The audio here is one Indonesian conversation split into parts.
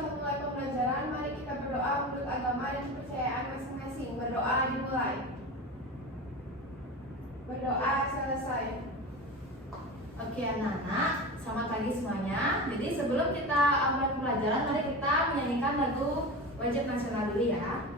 kita memulai pembelajaran, mari kita berdoa menurut agama dan kepercayaan masing-masing. Berdoa dimulai. Berdoa selesai. Oke anak-anak, selamat pagi semuanya. Jadi sebelum kita mulai pembelajaran, mari kita menyanyikan lagu wajib nasional dulu ya.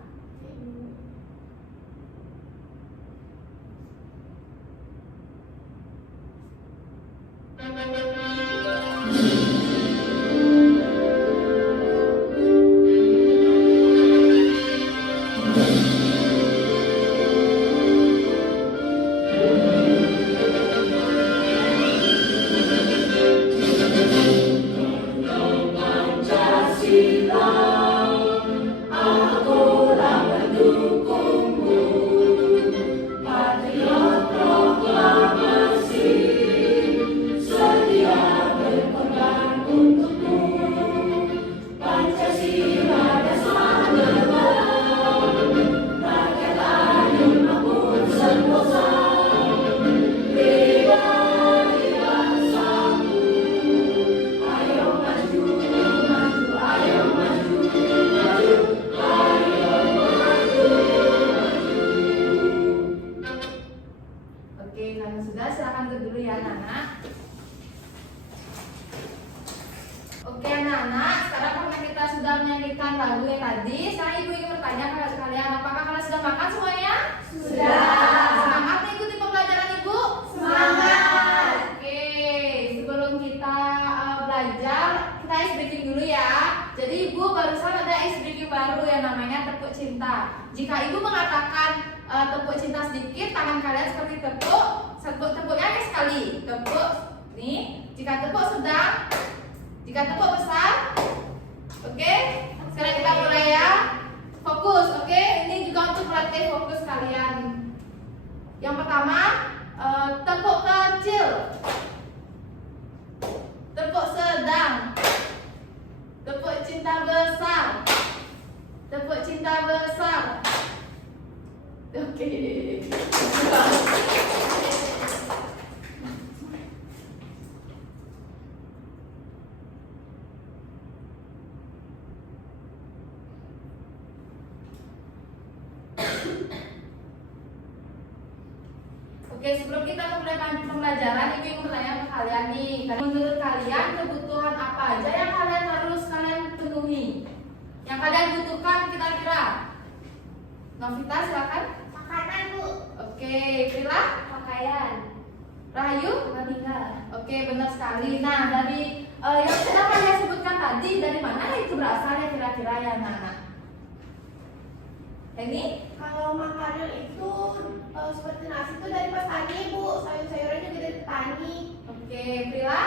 Jika ibu mengatakan tepuk cinta sedikit, tangan kalian seperti tepuknya hanya sekali. Tepuk nih. Jika tepuk sedang, jika tepuk besar. Oke? Sekarang kita mulai ya. Fokus, oke? Ini juga untuk melatih fokus kalian. Yang pertama, tepuk kecil. Tepuk sedang. Tepuk cinta besar. Tepuk cinta besar. Oke. Oke, sebelum kita mulai pembelajaran, ibu ingin bertanya ke kalian nih. Menurut kalian kebutuhan apa aja yang harus kalian penuhi? Yang kalian butuhkan kira-kira? Novita silakan. Makanan, Bu. Oke, Prila? Pakaian. Rahayu? Tempat tinggal. Oke, benar sekali. Nah, dari yang sudah kalian sebutkan tadi, dari mana itu berasal ya kira-kira ya anak-anak? Ini? Kalau makanan itu seperti nasi itu dari petani, Bu. Sayur-sayuran juga dari petani. Oke, Prila?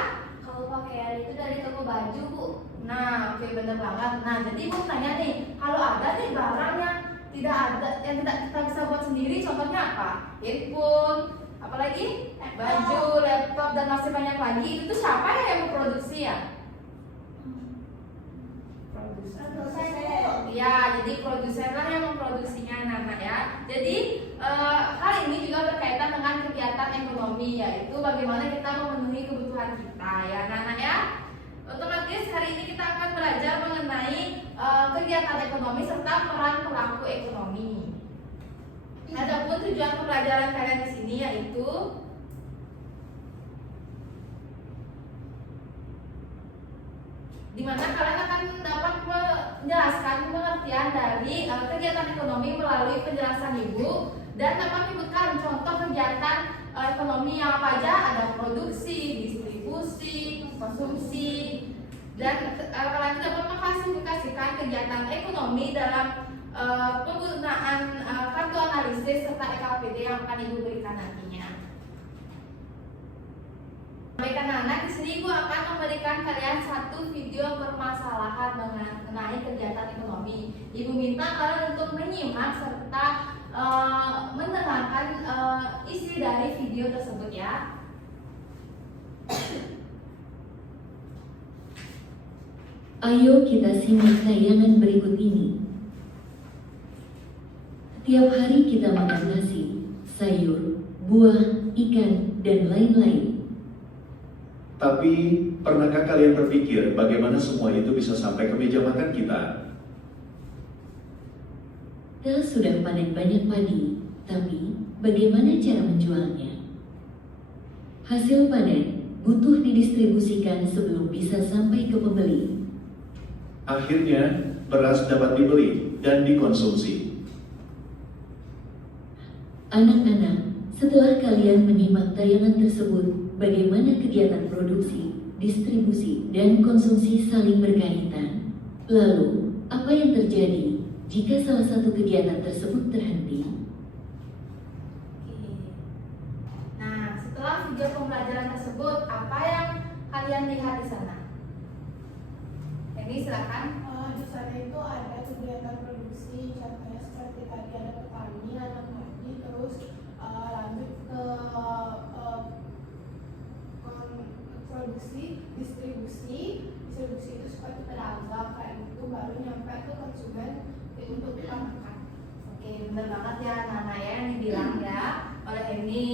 Kalau pakaian itu dari toko baju, Bu. Nah, oke, benar banget. Nah, jadi ibu tanya nih, kalau ada nih barang yang tidak kita bisa buat sendiri, contohnya apa? Handphone, apalagi baju, laptop dan masih banyak lagi. Itu siapa yang memproduksi ya? Produsen. Ya, jadi produsen lah yang memproduksinya anak-anak ya. Jadi hal ini juga berkaitan dengan kegiatan ekonomi, yaitu bagaimana kita memenuhi kebutuhan kita ya anak-anak ya. Otomatis hari ini kita akan belajar mengenai kegiatan ekonomi serta peran pelaku ekonomi. Adapun tujuan pembelajaran kalian di sini yaitu di mana kalian akan dapat menjelaskan pengertian dari kegiatan ekonomi melalui penjelasan ibu dan dapat menyebutkan contoh kegiatan ekonomi yang apa aja, ada produksi, distribusi, konsumsi, dan kalian dapat mengklasifikasikan kegiatan ekonomi dalam penggunaan kartu analisis serta EKPD yang akan ibu berikan nantinya. Baik anak-anak, di sini ibu akan memberikan kalian satu video permasalahan mengenai kegiatan ekonomi. Ibu minta kalian untuk menyimak serta mendengarkan isi dari video tersebut ya. Ayo kita simak tayangan berikut ini. Tiap hari kita makan nasi, sayur, buah, ikan, dan lain-lain. Tapi, pernahkah kalian berpikir bagaimana semua itu bisa sampai ke meja makan kita? Tel sudah panen banyak padi, tapi bagaimana cara menjualnya? Hasil panen butuh didistribusikan sebelum bisa sampai ke pembeli. Akhirnya, beras dapat dibeli dan dikonsumsi. Anak-anak, setelah kalian menyimak tayangan tersebut, bagaimana kegiatan produksi, distribusi, dan konsumsi saling berkaitan? Lalu, apa yang terjadi jika salah satu kegiatan tersebut terhenti? Oke. Nah, setelah video pembelajaran tersebut, apa yang kalian lihat di sana? Ini silakan. Di sana itu ada kegiatan produksi, contohnya seperti tadi ada petani, anak padi, terus lanjut ke produksi, distribusi itu seperti pedagang kayak gitu, baru nyampe ke konsumen untuk kita makan. Oke, benar banget ya Nana ya yang dibilang ya oleh Eni.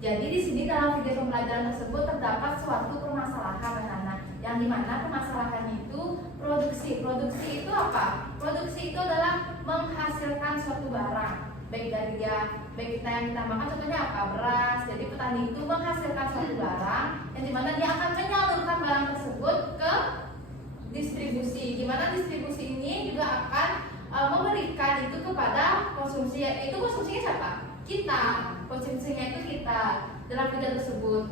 Jadi di sini dalam video pembelajaran tersebut terdapat suatu permasalahan Nana, yang dimana permasalahan itu produksi. Produksi itu apa? Produksi itu adalah menghasilkan suatu barang, baik kita yang kita makan, contohnya apa? Beras. Jadi petani itu menghasilkan suatu barang yang dimana dia akan menyalurkan barang tersebut ke distribusi. Gimana distribusi ini juga akan memberikan itu kepada konsumsi. Itu konsumsinya siapa? Kita. Konsumsinya itu kita dalam video tersebut.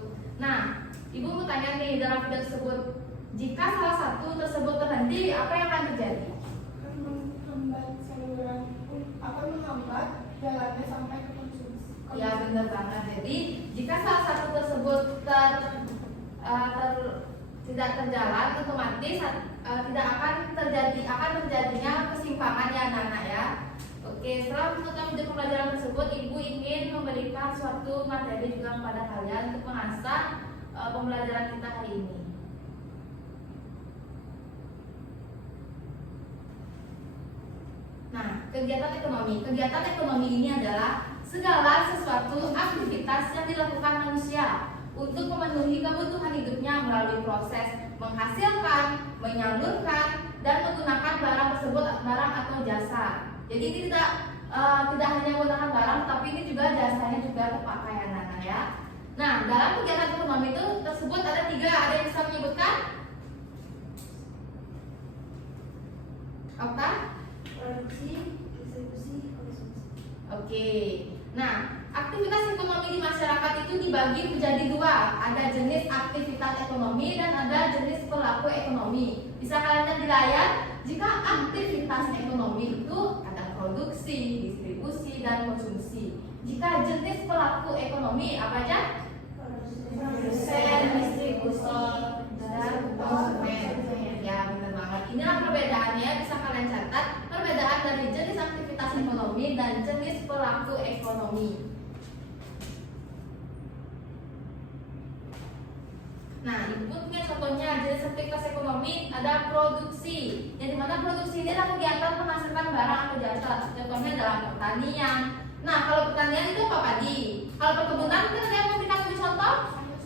Nah, Ibu mau tanya nih, dalam video tersebut, jika salah satu tersebut terhenti, apa yang akan terjadi? Akan menghambat jalannya sampai ke konsumsi. Ya benar banget. Jadi jika salah satu tersebut tidak terjalan, otomatis tidak akan terjadinya kesimpangan ya anak-anak ya. Oke, setelah menutup video pembelajaran tersebut, Ibu ingin memberikan suatu materi juga kepada kalian untuk mengasah pembelajaran kita hari ini. Nah, kegiatan ekonomi. Kegiatan ekonomi ini adalah segala sesuatu aktivitas yang dilakukan manusia untuk memenuhi kebutuhan hidupnya melalui proses menghasilkan, menyalurkan, dan menggunakan barang tersebut, barang atau jasa. Jadi ini tidak hanya menggunakan barang, tapi ini juga jasanya juga terpakai anak-anak ya. Nah, dalam kegiatan ekonomi itu tersebut ada 3, ada yang bisa menyebutkan? Apa? Produksi, distribusi, konsumsi. Oke. Nah, aktivitas ekonomi di masyarakat itu dibagi menjadi 2. Ada jenis aktivitas ekonomi dan ada jenis pelaku ekonomi. Bisa kalian lihat di layar, jika aktivitas ekonomi itu ada produksi, distribusi, dan konsumsi. Jika jenis pelaku ekonomi apa aja? Produsen, distributor, dan konsumen. Ya benar banget. Inilah perbedaannya, bisa kalian catat perbedaan dari jenis aktivitas ekonomi dan jenis pelaku ekonomi. Nah, Ibu punya contohnya jenis aktivitas ekonomi ada produksi, yang dimana produksi ini adalah kegiatan menghasilkan barang atau jasa. Contohnya dalam pertanian. Nah, kalau pertanian itu apa padi? Kalau perkebunan mungkin ada yang mau dikasih contoh?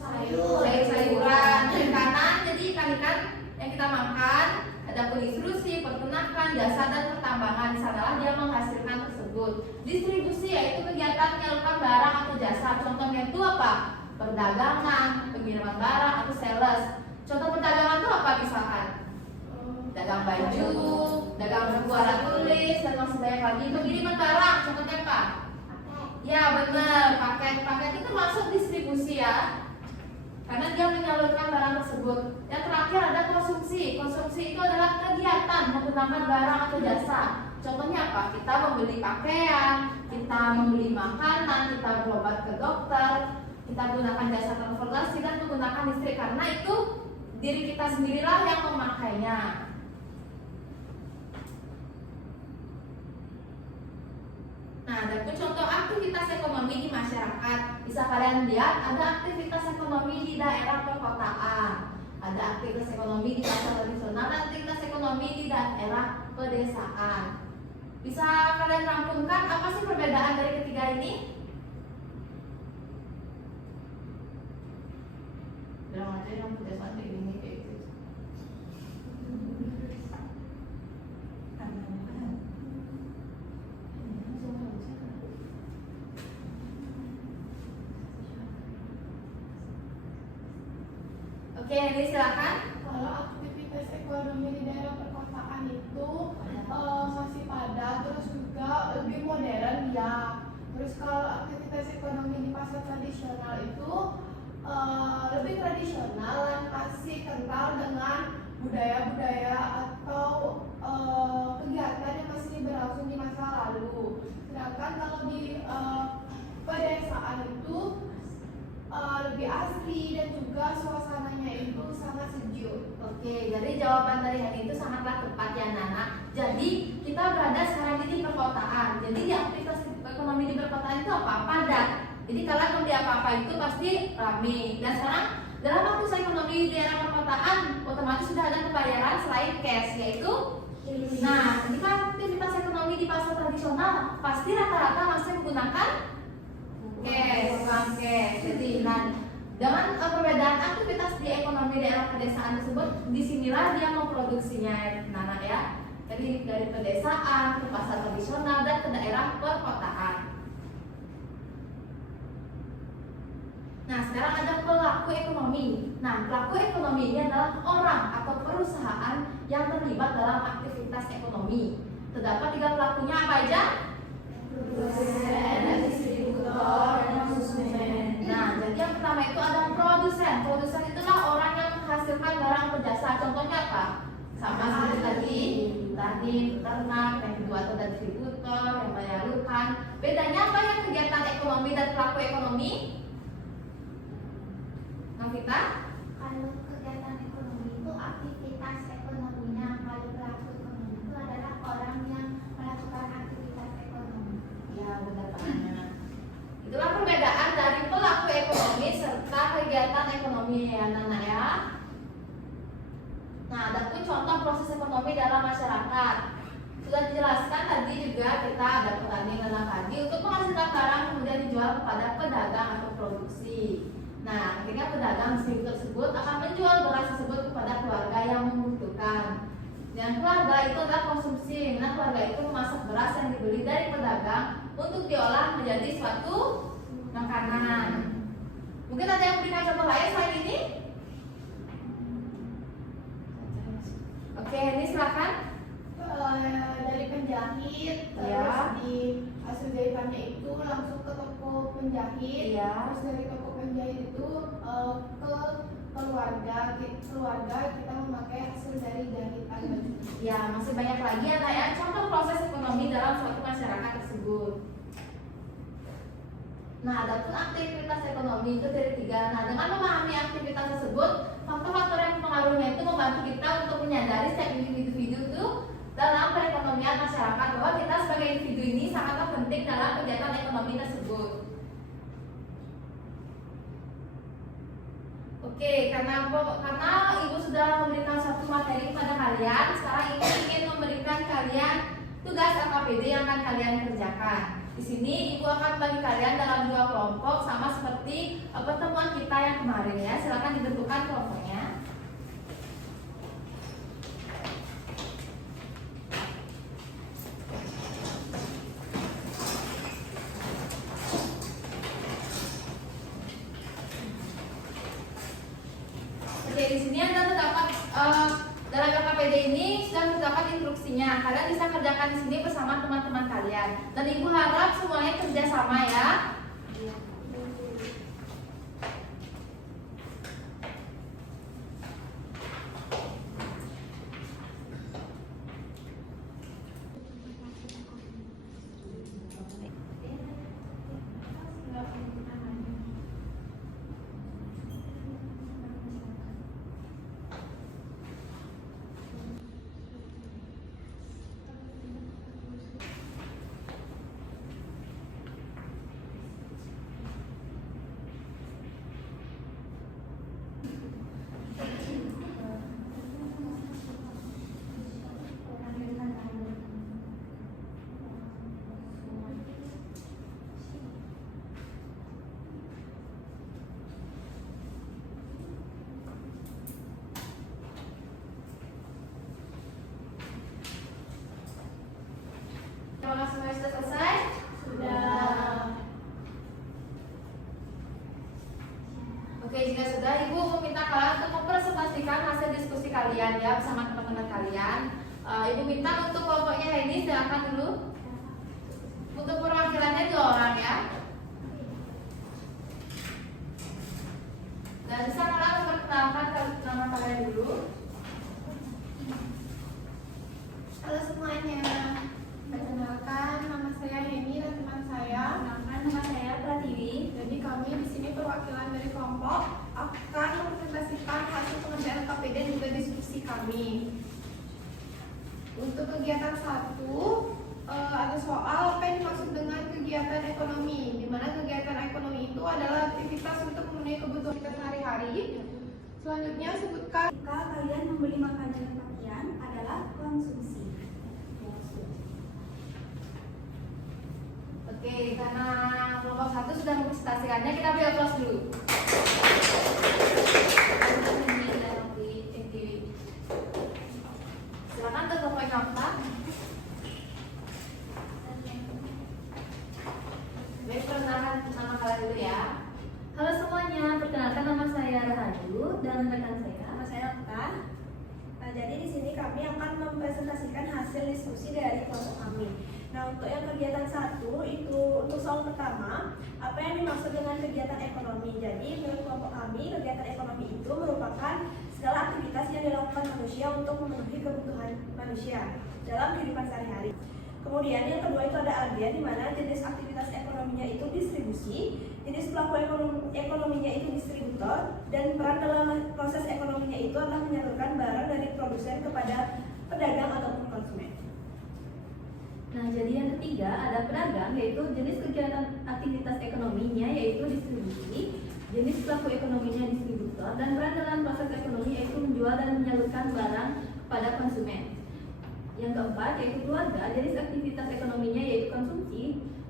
Sayur-sayuran, ikan, jadi ikan-ikan yang kita makan. Ada distribusi, peternakan, jasa dan pertambangan. Di sanalah dia menghasilkan tersebut. Distribusi yaitu kegiatan menyalurkan barang atau jasa. Contohnya itu apa? Perdagangan, pengiriman barang atau sales. Contoh perdagangan itu apa misalkan? Dagang baju, dagang buku alat tulis, dan masih banyak lagi. Pengiriman barang, contohnya apa? Ya benar, paket itu masuk distribusi ya. Karena dia menyalurkan barang tersebut. Yang terakhir ada konsumsi. Konsumsi itu adalah kegiatan menggunakan barang atau jasa. Contohnya apa? Kita membeli pakaian, kita membeli makanan, kita berobat ke dokter, kita gunakan jasa transportasi dan menggunakan listrik. Karena itu diri kita sendirilah yang memakainya. Nah, ada pun contoh aktivitas ekonomi di masyarakat. Bisa kalian lihat ada aktivitas ekonomi di daerah perkotaan, ada aktivitas ekonomi di pasar tradisional, dan aktivitas ekonomi di daerah pedesaan. Bisa kalian rampungkan apa sih perbedaan dari ketiga ini? bilang aja yang pedesaan kayak gini kayak gitu. Oke, ini silakan. Kalau aktivitas ekonomi di daerah perkotaan itu masih padat, terus juga lebih modern ya. Terus kalau aktivitas ekonomi di pasar tradisional itu lebih tradisional dan masih kental dengan budaya-budaya atau kegiatan yang masih berlangsung di masa lalu. Sedangkan kalau di pedesaan itu lebih asri dan juga suasananya itu sangat sejuk. Oke, jadi jawaban dari Hani itu sangatlah tepat ya Nana. Jadi kita berada sekarang ini di perkotaan. Jadi di aktivitas ekonomi di perkotaan itu apa? Padat. Jadi kalau membeli apa-apa itu pasti ramai. Dan sekarang dalam aktivitas ekonomi di daerah perkotaan otomatis sudah ada pembayaran selain cash, yaitu nah, jika aktivitas ekonomi di pasar tradisional pasti rata-rata masih menggunakan cash. Jadi dengan perbedaan aktivitas di ekonomi daerah pedesaan tersebut, disinilah dia memproduksinya Nana ya. Jadi dari pedesaan ke pasar tradisional dan ke daerah perkotaan. Nah, sekarang ada pelaku ekonomi. Nah, pelaku ekonomi ini adalah orang atau perusahaan yang terlibat dalam aktivitas ekonomi. Terdapat 3 pelakunya apa aja? Produsen, distributor, dan konsumen. Nah, jadi yang pertama itu ada produsen. Produsen itulah orang yang menghasilkan barang atau jasa. Contohnya apa? Sama seperti tadi peternak, yang kedua itu ada distributor, yang menyalurkan. Bedanya apa ya kegiatan ekonomi dan pelaku ekonomi? Novita? Kalau kegiatan ekonomi itu aktivitas ekonominya, kalau pelaku ekonomi itu adalah orang yang melakukan aktivitas ekonomi. Ya, benar banget. Itulah perbedaan dari pelaku ekonomi serta kegiatan ekonomi ya Nana ya. Nah, ada pun contoh proses ekonomi dalam masyarakat. Sudah dijelaskan tadi juga kita ada petani menanam padi untuk menghasilkan barang kemudian dijual kepada pedagang atau produksi. Nah, ketika pedagang distributor tersebut akan menjual beras tersebut kepada keluarga yang membutuhkan. Dan keluarga itu adalah konsumsi. Nah, keluarga itu memasak beras yang dibeli dari pedagang untuk diolah menjadi suatu makanan. Mungkin ada yang berikan contoh lain selain ini? Oke, ini silakan. Dari penjahit, Ya. terus di hasil jahitannya itu langsung ke toko penjahit, Ya. terus dari toko penjahit itu ke keluarga kita memakai hasil dari jahitan baju. Ya, masih banyak lagi ya Nak, ya contoh proses ekonomi dalam suatu masyarakat tersebut. Nah, adapun aktivitas ekonomi itu dari 3. Nah, dengan memahami aktivitas tersebut, faktor-faktor yang mempengaruhinya itu membantu kita untuk menyadari setiap individu itu dalam perekonomian masyarakat bahwa kita sebagai individu ini sangatlah penting dalam kegiatan ekonomi tersebut. Oke, karena Ibu sudah memberikan suatu materi kepada kalian, sekarang Ibu ingin memberikan kalian tugas LKPD yang akan kalian kerjakan. Di sini Ibu akan bagi kalian dalam 2 kelompok sama seperti pertemuan kita yang kemarin ya. Silakan ditentukan kelompoknya. Oke, di sini Anda terdapat dalam LKPD ini sudah terdapat instruksinya. Kalian bisa kerjakan di sini bersama teman-teman kalian. Dan Ibu harap semuanya kerjasama ya. Oke, jika sudah, Ibu meminta kalian untuk mempresentasikan hasil diskusi kalian ya bersama teman-teman kalian. Ibu minta untuk kelompoknya ini silakan dulu. Untuk perwakilannya 2 orang ya. Dan bisa kalian memperkenalkan nama kalian dulu. Halo semuanya, perkenalkan nama saya Heni dan teman saya. Nama saya Pratiwi. Jadi kami di sini perwakilan dari kelompok akan mempresentasikan hasil pengerjaan KPD dan juga diskusi kami. Untuk kegiatan 1 ada soal apa yang dimaksud dengan kegiatan ekonomi, di mana kegiatan ekonomi itu adalah aktivitas untuk memenuhi kebutuhan kita sehari-hari. Selanjutnya sebutkan Jika kalian membeli makanan dan pakaian adalah konsumsi. Oke, karena kelompok 1 sudah mempresentasikannya, kita beri aplaus dulu. Silakan ke kelompok yang keempat. Baik, perkenalkan nama kalian dulu ya. Halo semuanya, perkenalkan nama saya Rahayu dan rekan saya. Nama saya Okta. Nah, jadi di sini kami akan mempresentasikan hasil diskusi dari kelompok kami. Nah, untuk yang kegiatan 1 itu untuk soal pertama, apa yang dimaksud dengan kegiatan ekonomi? Jadi menurut kelompok kami, kegiatan ekonomi itu merupakan segala aktivitas yang dilakukan manusia untuk memenuhi kebutuhan manusia dalam kehidupan sehari-hari. Kemudian yang kedua itu ada agen, di mana jenis aktivitas ekonominya itu distribusi, jenis pelaku ekonominya itu distributor, dan peran dalam proses ekonominya itu adalah menyalurkan barang dari produsen kepada pedagang ataupun konsumen. Nah, jadi yang ketiga ada pedagang, yaitu jenis kegiatan aktivitas ekonominya yaitu distribusi, jenis pelaku ekonominya distributor, dan peran dalam proses ekonomi yaitu menjual dan menyalurkan barang kepada konsumen. Yang keempat yaitu keluarga, jenis aktivitas ekonominya yaitu konsumsi,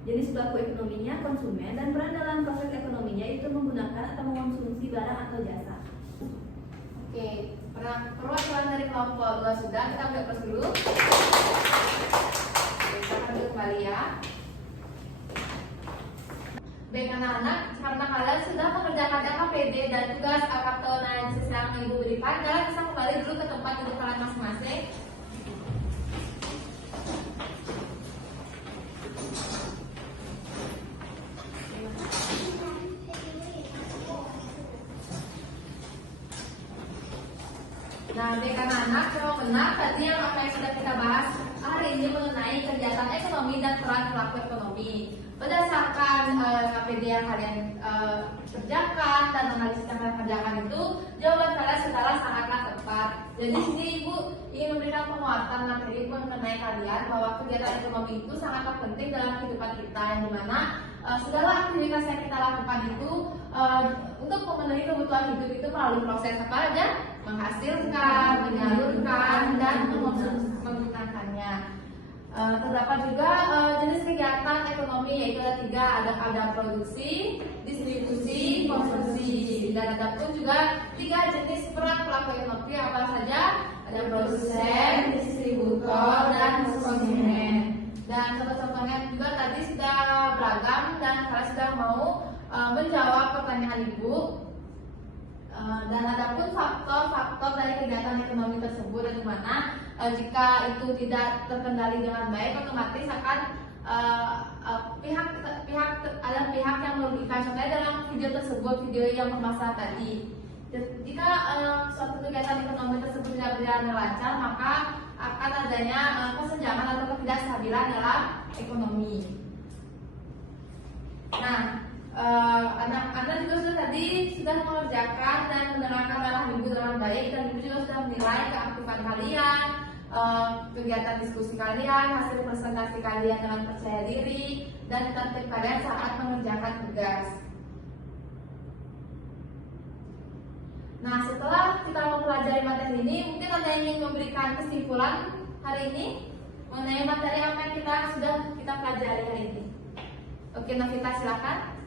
jenis pelaku ekonominya konsumen, dan peran dalam proses ekonominya itu menggunakan atau mengonsumsi barang atau jasa. Oke, perwakilan dari kelompok 2 sudah, kita beri aplaus dulu. Silakan duduk kembali ya. Baik anak-anak, karena kalian sudah mengerjakan KPD dan tugas akap analisis yang Ibu berikan, kalian bisa kembali dulu ke tempat duduk kalian masing-masing. Nah, baik anak-anak, kalau benar tadi yang apa yang sudah kita bahas hari ini mengenai kegiatan ekonomi dan peran pelaku ekonomi. Berdasarkan KPD yang kalian kerjakan dan analisis yang kalian kerjakan itu, jawaban kalian sudah sangatlah tepat. Jadi sini Ibu ingin memberikan penguatan materi mengenai kalian bahwa kegiatan ekonomi itu sangatlah penting dalam kehidupan kita, yang dimana segala aktivitas yang kita lakukan itu untuk memenuhi kebutuhan hidup itu melalui proses apa aja? Menghasilkan, menyalurkan, dan menggunakannya. Terdapat juga jenis kegiatan ekonomi, yaitu ada 3, ada produksi, distribusi, konsumsi, dan ada pun juga 3 jenis peran pelaku ekonomi apa saja? Ada produsen, distributor, dan konsumen. Dan contoh-contohnya juga tadi sudah beragam dan kalian sudah mau menjawab pertanyaan Ibu. Dan ada pun faktor-faktor dari kegiatan ekonomi tersebut, di mana jika itu tidak terkendali dengan baik, otomatis akan ada pihak yang merugikan. Contohnya dalam video tersebut, video yang bermasalah tadi, jika suatu kegiatan ekonomi tersebut tidak berjalan lancar, maka akan adanya kesenjangan atau ketidakstabilan dalam ekonomi. Nah, anak-anak juga sudah mengerjakan dan mendengarkan arahan Ibu dengan baik, dan Ibu juga sudah menilai keaktifan kalian, kegiatan diskusi kalian, hasil presentasi kalian dengan percaya diri, dan tertib kalian saat mengerjakan tugas. Nah, setelah kita mempelajari materi ini, mungkin ada yang ingin memberikan kesimpulan hari ini mengenai materi apa yang sudah kita pelajari hari ini. Oke, Novita silakan.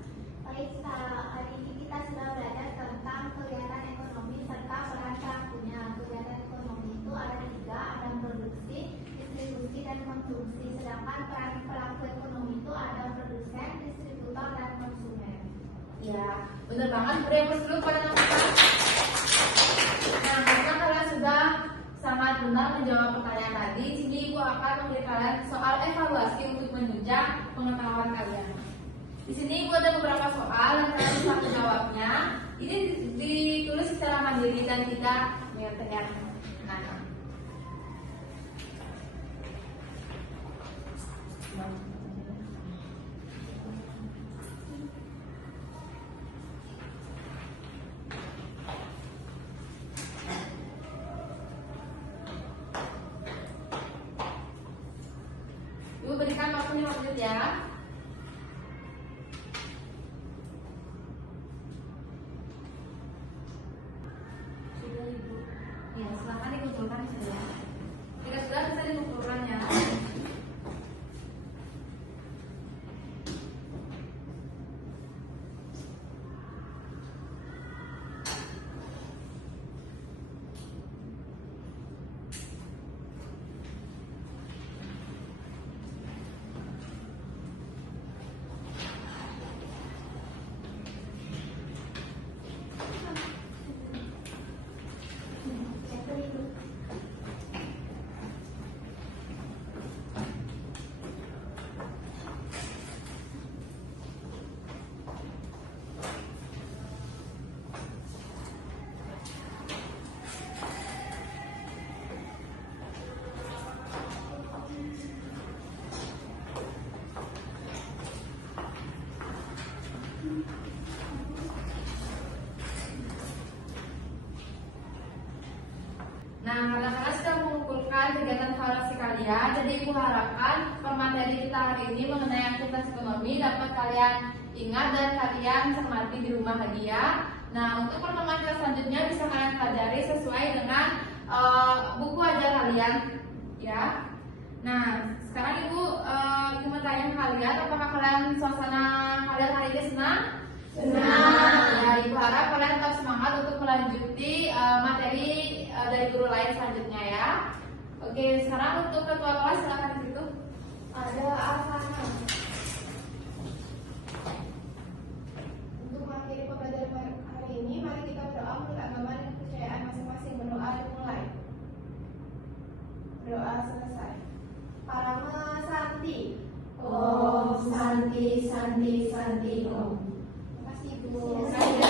Baik, hari ini kita sudah belajar tentang kegiatan ekonomi serta peran pelakunya. Kegiatan ekonomi itu ada 3, ada produksi, distribusi, dan konsumsi. Sedangkan peran pelaku ekonomi itu ada produsen, distributor, dan konsumen. Ya, benar banget. Beri aplaus dulu pada memberi kalian soal evaluasi untuk menunjang pengetahuan kalian. Di sini Ibu ada beberapa soal dan kalian bisa menjawabnya. Ini ditulis secara mandiri dan tidak menyertakan. Ibu berikan waktunya lanjut ya. Sudah Ibu. Ya, silakan dikumpulkan saja. Jika sudah bisa dikumpulkan ya. Nah, karena kalian sudah mengumpulkan kegiatan evaluasi kalian, jadi Ibu harapkan pemateri kita hari ini mengenai aktivitas ekonomi dapat kalian ingat dan kalian cermati di rumah lagi ya. Nah, untuk pertemuan kita selanjutnya bisa kalian pelajari sesuai dengan buku ajar kalian ya. Nah, sekarang Ibu mau tanya kalian, apakah kalian suasana kalian hari ini senang? Senang. Ya, Ibu harap kalian tetap semangat untuk melanjuti materi dari guru lain selanjutnya ya. Oke, sekarang untuk ketua kelas silakan di situ. Ada Asana. Untuk materi pembelajaran hari ini, mari kita berdoa menurut agama dan kepercayaan masing-masing. Berdoa dimulai. Doa selesai. Parama Santi. Om Santi Santi Santi Om. Terima kasih Ibu. Terima kasih.